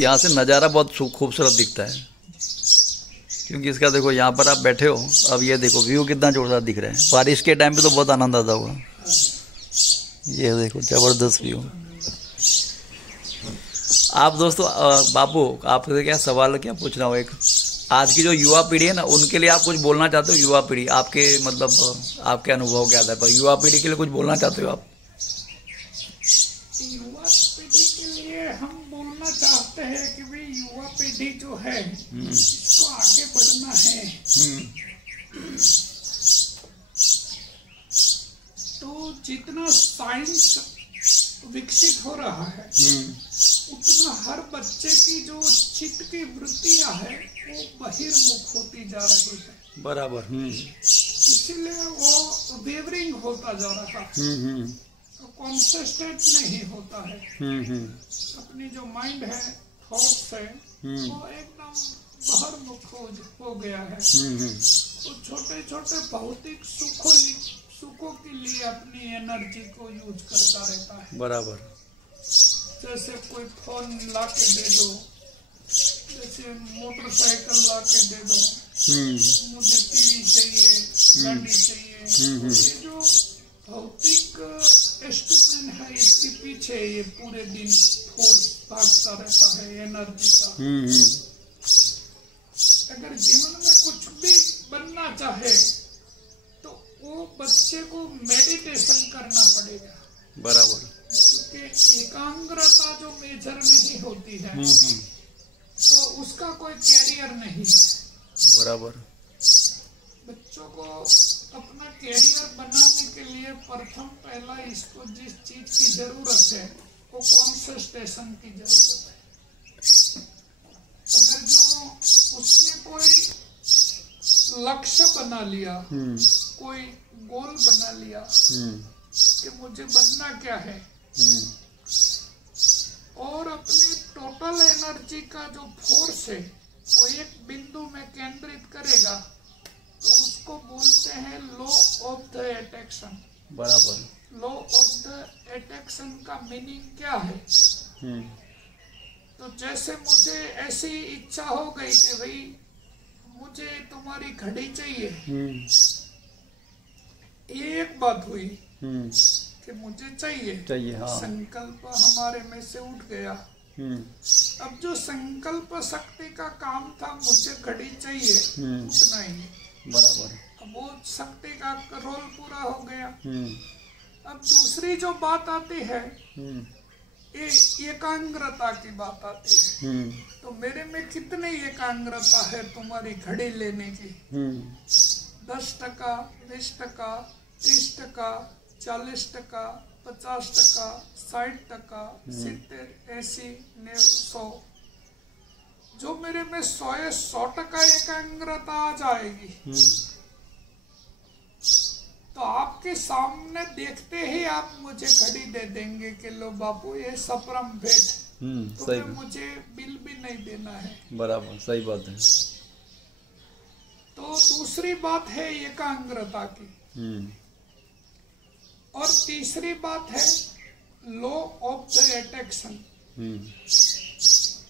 यहाँ से नज़ारा बहुत खूबसूरत दिखता है, क्योंकि इसका देखो यहाँ पर आप बैठे हो, अब ये देखो व्यू कितना जोरदार दिख रहा है। बारिश के टाइम पे तो बहुत आनंद आता होगा। ये देखो ज़बरदस्त व्यू। आप दोस्तों बाबू आपसे क्या सवाल क्या पूछ रहा हूँ, एक आज की जो युवा पीढ़ी है ना, उनके लिए आप कुछ बोलना चाहते हो? युवा पीढ़ी आपके मतलब आपके अनुभव के आधार पर युवा पीढ़ी के लिए कुछ बोलना चाहते हो आप? युवा पीढ़ी के लिए हम बोलना चाहते हैं कि भाई युवा पीढ़ी जो है इसको आगे बढ़ना है। तो जितना साइंस विकसित हो रहा है उतना हर बच्चे की जो चित्त की वृत्तियां है वो बहिर्मुख होती जा रही है। बराबर। इसीलिए वो वेवरिंग होता जा रहा है, तो कॉन्सेंट्रेट नहीं होता है। अपनी जो माइंड है, थॉट्स है, वो एकदम बहिर्मुख हो गया है। तो छोटे छोटे भौतिक सुखों के लिए अपनी एनर्जी को यूज करता रहता है। बराबर। जैसे कोई फोन ला के दे दो, जैसे मोटरसाइकिल ला के दे दो, मुझे टीवी चाहिए, गाड़ी चाहिए। ये जो भौतिक इंस्ट्रूमेंट है इसके पीछे ये पूरे दिन फोर्स भागता रहता है एनर्जी का। अगर जीवन में कुछ भी बनना चाहे तो वो बच्चे को मेडिटेशन करना पड़ेगा। बराबर। क्योंकि एकाग्रता जो मेजर नहीं होती है तो उसका कोई कैरियर नहीं है। बराबर। बच्चों को अपना कैरियर बनाने के लिए प्रथम पहला इसको जिस चीज की जरूरत है वो कॉन्सेंट्रेशन की जरूरत है। अगर जो उसने कोई लक्ष्य बना लिया, कोई गोल बना लिया कि मुझे बनना क्या है, और अपनी टोटल एनर्जी का जो फोर्स है वो एक बिंदु में केंद्रित करेगा तो उसको बोलते हैं लॉ ऑफ द अट्रैक्शन। बराबर। लॉ ऑफ द अट्रैक्शन का मीनिंग क्या है? तो जैसे मुझे ऐसी इच्छा हो गई कि भाई मुझे तुम्हारी घड़ी चाहिए, एक बात हुई कि मुझे चाहिए। हाँ। संकल्प हमारे में से उठ गया। अब जो संकल्प शक्ति का काम था मुझे घड़ी चाहिए, उतना ही। बराबर। अब वो शक्ति का रोल पूरा हो गया। अब दूसरी जो बात आती है एकाग्रता की बात आती है। तो मेरे में कितनी एकाग्रता है तुम्हारी घड़ी लेने की? 10%, 20%, 30%, 40%, 50%, 60%, 70, 80, 90, 100। जो मेरे में 100% एकाग्रता आ जाएगी तो आपके सामने देखते ही आप मुझे घड़ी दे देंगे कि लो बाबू ये सप्रम भेंट, तुम्हें मुझे बिल भी नहीं देना है। बराबर, सही बात है। तो दूसरी बात है एकाग्रता की। और तीसरी बात है लॉ ऑफ द अट्रैक्शन।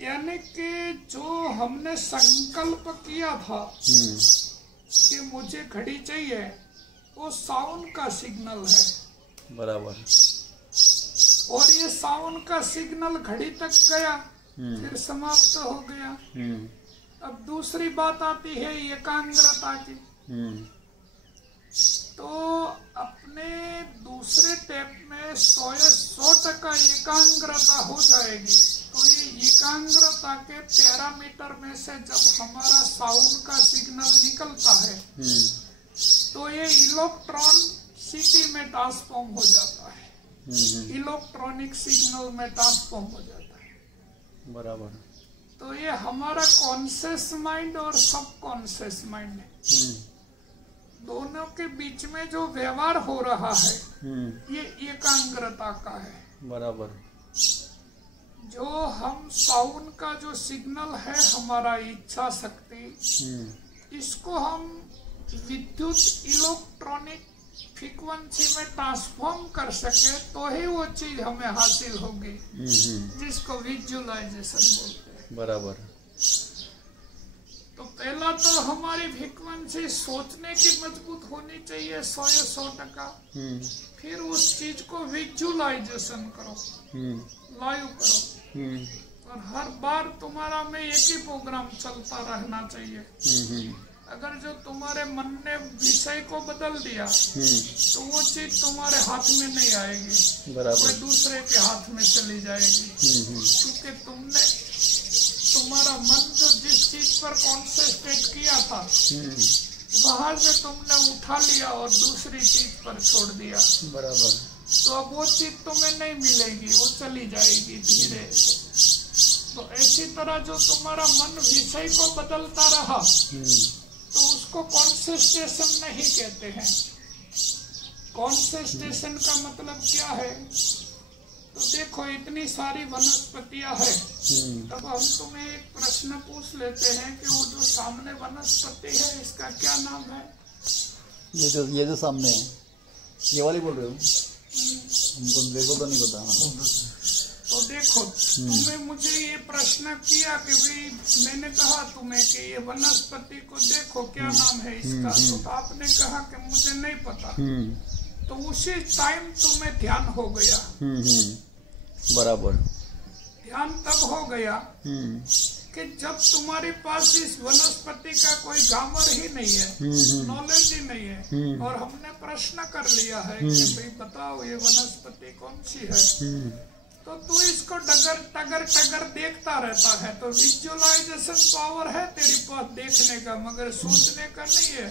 यानी कि जो हमने संकल्प किया था कि मुझे घड़ी चाहिए, वो साउंड का सिग्नल है। बराबर। और ये साउंड का सिग्नल घड़ी तक गया, फिर समाप्त हो गया। अब दूसरी बात आती है एकाग्रता की। तो अपने दूसरे टेप में 100% एकाग्रता हो जाएगी तो ये एकाग्रता के पैरामीटर में से जब हमारा साउंड का सिग्नल निकलता है तो ये इलेक्ट्रॉन सिटी में ट्रांसफॉर्म हो जाता है, इलेक्ट्रॉनिक सिग्नल में ट्रांसफॉर्म हो जाता है। बराबर। तो ये हमारा कॉन्शियस माइंड और सबकॉन्शियस माइंड है, दोनों के बीच में जो व्यवहार हो रहा है ये एकाग्रता का है। बराबर। जो हम साउंड का जो सिग्नल है हमारा इच्छा शक्ति, इसको हम विद्युत इलेक्ट्रॉनिक फ्रीक्वेंसी में ट्रांसफॉर्म कर सके तो ही वो चीज हमें हासिल होगी, जिसको विजुअलाइजेशन बोलते हैं। बराबर। तो पहला तो हमारी फ्रीक्वेंसी सोचने की मजबूत होनी चाहिए 100% फिर उस चीज को विजुअलाइजेशन करो, लाइव करो, और हर बार तुम्हारा में एक ही प्रोग्राम चलता रहना चाहिए। अगर जो तुम्हारे मन ने विषय को बदल दिया तो वो चीज तुम्हारे हाथ में नहीं आएगी, कोई दूसरे के हाथ में चली जाएगी, क्योंकि तुम्हारा मन जो जिस चीज पर कॉन्सेंट्रेट किया था वहां से तुमने उठा लिया और दूसरी चीज पर छोड़ दिया। बराबर। तो अब वो चीज तुम्हें नहीं मिलेगी, वो चली जाएगी धीरे। तो ऐसी तरह जो तुम्हारा मन विषय को बदलता रहा तो उसको कॉन्सेंट्रेशन नहीं कहते हैं। कॉन्सेंट्रेशन का मतलब क्या है? तो देखो इतनी सारी वनस्पतियां है, तब हम तुम्हें एक प्रश्न पूछ लेते हैं कि वो जो सामने वनस्पति है इसका क्या नाम है? ये जो सामने है, ये वाली बोल रहे हो? हमको देखो तो नहीं पता। तो देखो तुमने मुझे ये प्रश्न किया कि भाई मैंने कहा तुम्हें कि ये वनस्पति को देखो क्या नाम है इसका, तो आपने कहा कि मुझे नहीं पता। तो उसी टाइम तुम्हें ध्यान हो गया। बराबर। ध्यान तब हो गया कि जब तुम्हारे पास इस वनस्पति का कोई ग्रामर ही नहीं है, नॉलेज ही नहीं है, और हमने प्रश्न कर लिया है कि भाई बताओ ये वनस्पति कौन सी है, तो तू इसको टगर देखता रहता है। तो विजुअलाइजेशन पावर है तेरे पास देखने का, मगर सोचने का नहीं है।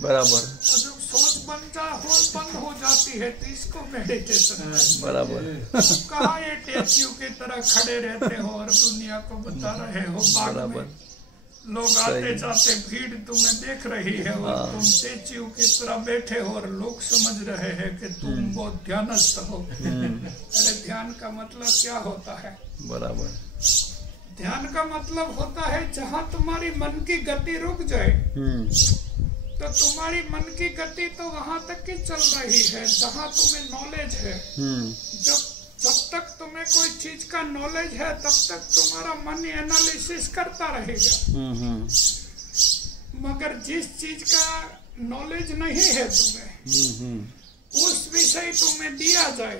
बराबर। और जब सोच बंद हो जाती है तो इसको मेडिटेशन है। बराबर। कहाँ ये स्टैच्यू की तरह खड़े रहते हो और दुनिया को बता रहे हो बाग में, लोग आते जाते भीड़ तुम्हें देख रही है और तुम स्टैच्यू की तरह बैठे हो और लोग समझ रहे हैं कि तुम बहुत ध्यानस्थ हो। अरे ध्यान का मतलब क्या होता है? बराबर। ध्यान का मतलब होता है जहाँ तुम्हारी मन की गति रुक जाए। तो तुम्हारी मन की गति तो वहां तक ही चल रही है जहाँ तुम्हें नॉलेज है। जब तक तुम्हें कोई चीज का नॉलेज है तब तक तुम्हारा मन एनालिसिस करता रहेगा। मगर जिस चीज का नॉलेज नहीं है तुम्हें, उस विषय तुम्हें दिया जाए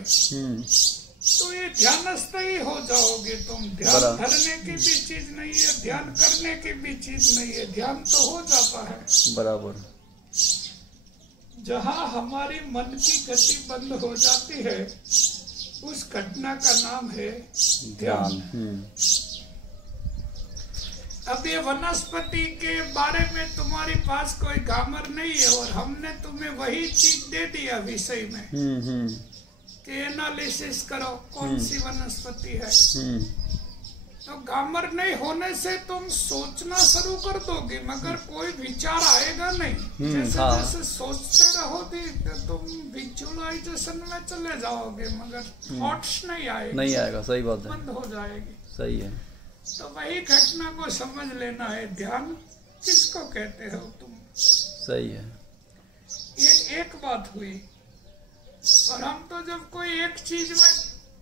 तो ये ध्यानस्थ ही हो जाओगे तुम। ध्यान धरने की भी चीज नहीं है, ध्यान करने की भी चीज नहीं है, ध्यान तो हो जाता है। बराबर। जहाँ हमारी मन की गति बंद हो जाती है उस घटना का नाम है ध्यान। अब ये वनस्पति के बारे में तुम्हारे पास कोई ग्रामर नहीं है और हमने तुम्हें वही चीज दे दिया विषय में कि एनालिसिस करो कौन सी वनस्पति है। तो ग्रामर नहीं होने से तुम सोचना शुरू कर दोगे मगर कोई विचार आएगा नहीं। जैसे सोचते रहोगे तो तुम विजुअलाइजेशन में चले जाओगे मगर थॉट्स नहीं आएगा। सही बात है, बंद हो जाएगी। सही है। तो वही घटना को समझ लेना है। ध्यान किसको कहते हो तुम? सही है। ये एक बात हुई। और हम तो जब कोई एक चीज में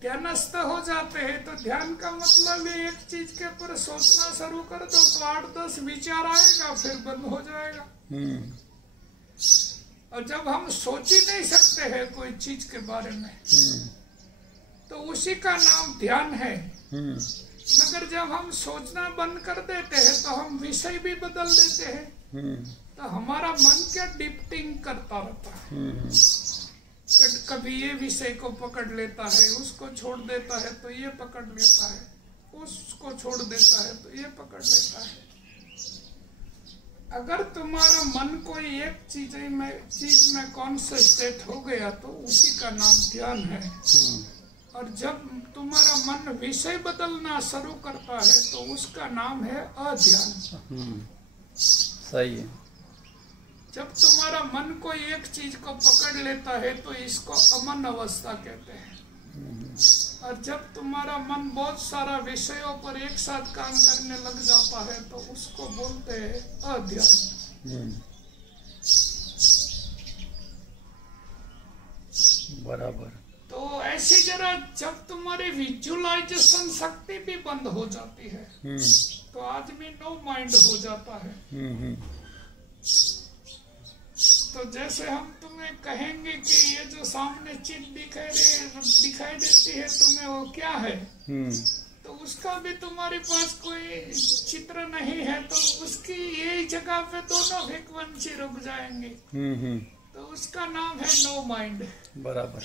ध्यानस्थ हो जाते हैं तो ध्यान का मतलब है एक चीज के ऊपर सोचना शुरू कर दो तो 8-10 विचार आएगा फिर बंद हो जाएगा। और जब हम सोच ही नहीं सकते हैं कोई चीज के बारे में तो उसी का नाम ध्यान है। मगर जब हम सोचना बंद कर देते हैं तो हम विषय भी बदल देते हैं। तो हमारा मन क्या डिप्टिंग करता रहता है। कभी ये विषय को पकड़ लेता है, उसको छोड़ देता है तो ये पकड़ लेता है, उसको छोड़ देता है तो ये पकड़ लेता है। अगर तुम्हारा मन कोई एक चीज में कॉन्सेंट्रेट हो गया तो उसी का नाम ध्यान है। और जब तुम्हारा मन विषय बदलना शुरू करता है तो उसका नाम है अध्यान। सही है। जब तुम्हारा मन कोई एक चीज को पकड़ लेता है तो इसको अमन अवस्था कहते हैं। और जब तुम्हारा मन बहुत सारा विषयों पर एक साथ काम करने लग जाता है तो उसको बोलते हैं अध्यान। बराबर। तो ऐसी जरा जब तुम्हारी विजुअलाइजेशन शक्ति भी बंद हो जाती है तो आदमी नो माइंड हो जाता है। तो जैसे हम तुम्हें कहेंगे कि ये जो सामने चीज दिखाई देती है तुम्हें, वो क्या है, तो उसका भी तुम्हारे पास कोई चित्र नहीं है, तो उसकी यही जगह पे दोनों फ्रीक्वेंसी रुक जाएंगे। तो उसका नाम है नो माइंड। बराबर।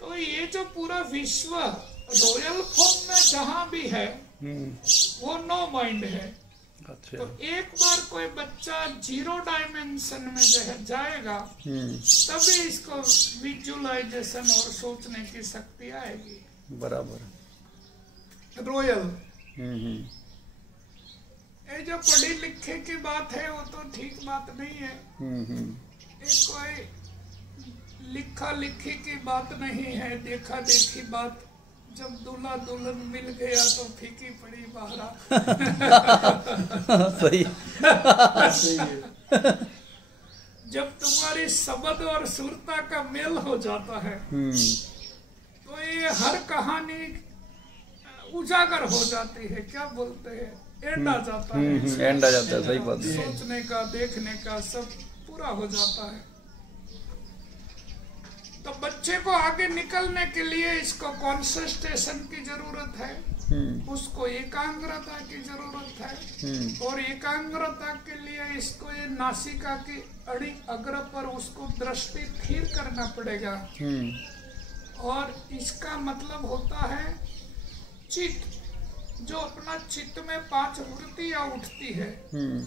तो ये जो पूरा विश्व रॉयल फॉर्म में जहाँ भी है वो नो माइंड है। अच्छा। तो एक बार कोई बच्चा 0 डायमेंशन में जाएगा तभी इसको विजुअलाइजेशन और सोचने की शक्ति आएगी। बराबर। रॉयल। ये जो पढ़ी लिखे की बात है वो तो ठीक बात नहीं है। ये कोई लिखा लिखी की बात नहीं है, देखा देखी बात। जब दूल्हा दुल्हन मिल गया तो फीकी पड़ी बहरा। सही। जब तुम्हारी शब्द और सुरता का मेल हो जाता है तो ये हर कहानी उजागर हो जाती है। क्या बोलते हैं, एंड आ जाता है। एंड आ जाता है, सही बात है। सोचने का, देखने का सब पूरा हो जाता है। तो बच्चे को आगे निकलने के लिए इसको कॉन्सेंट्रेशन की जरूरत है, उसको एकाग्रता की जरूरत है। और एकाग्रता के लिए इसको ये नासिका की अड़ी अग्र पर उसको दृष्टि स्थिर करना पड़ेगा। और इसका मतलब होता है चित्त, जो अपना चित्त में 5 वृत्तियां उठती है।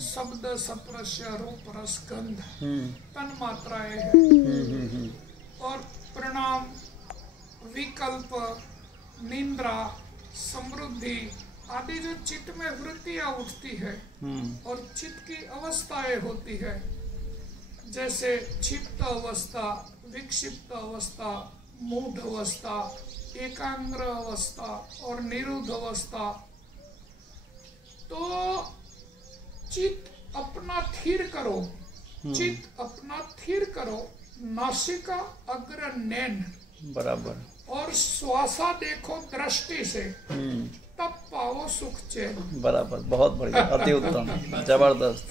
शब्द, स्पर्श, रूप, रस, गंध, तन मात्राएं है। और प्रणाम, विकल्प, निंद्रा, समृद्धि आदि जो चित्त में वृत्तियां उठती है और चित्त की अवस्थाएं होती है, जैसे क्षिप्त अवस्था, विक्षिप्त अवस्था, मूढ़ अवस्था, एकाग्र अवस्था और निरुद्ध अवस्था। तो चित्त अपना स्थिर करो, चित्त अपना स्थिर करो। नासिका अग्र नैन बराबर और श्वासा देखो दृष्टि से, तब पाओ सुख चैन। बराबर। बहुत बढ़िया, अति उत्तम, जबरदस्त।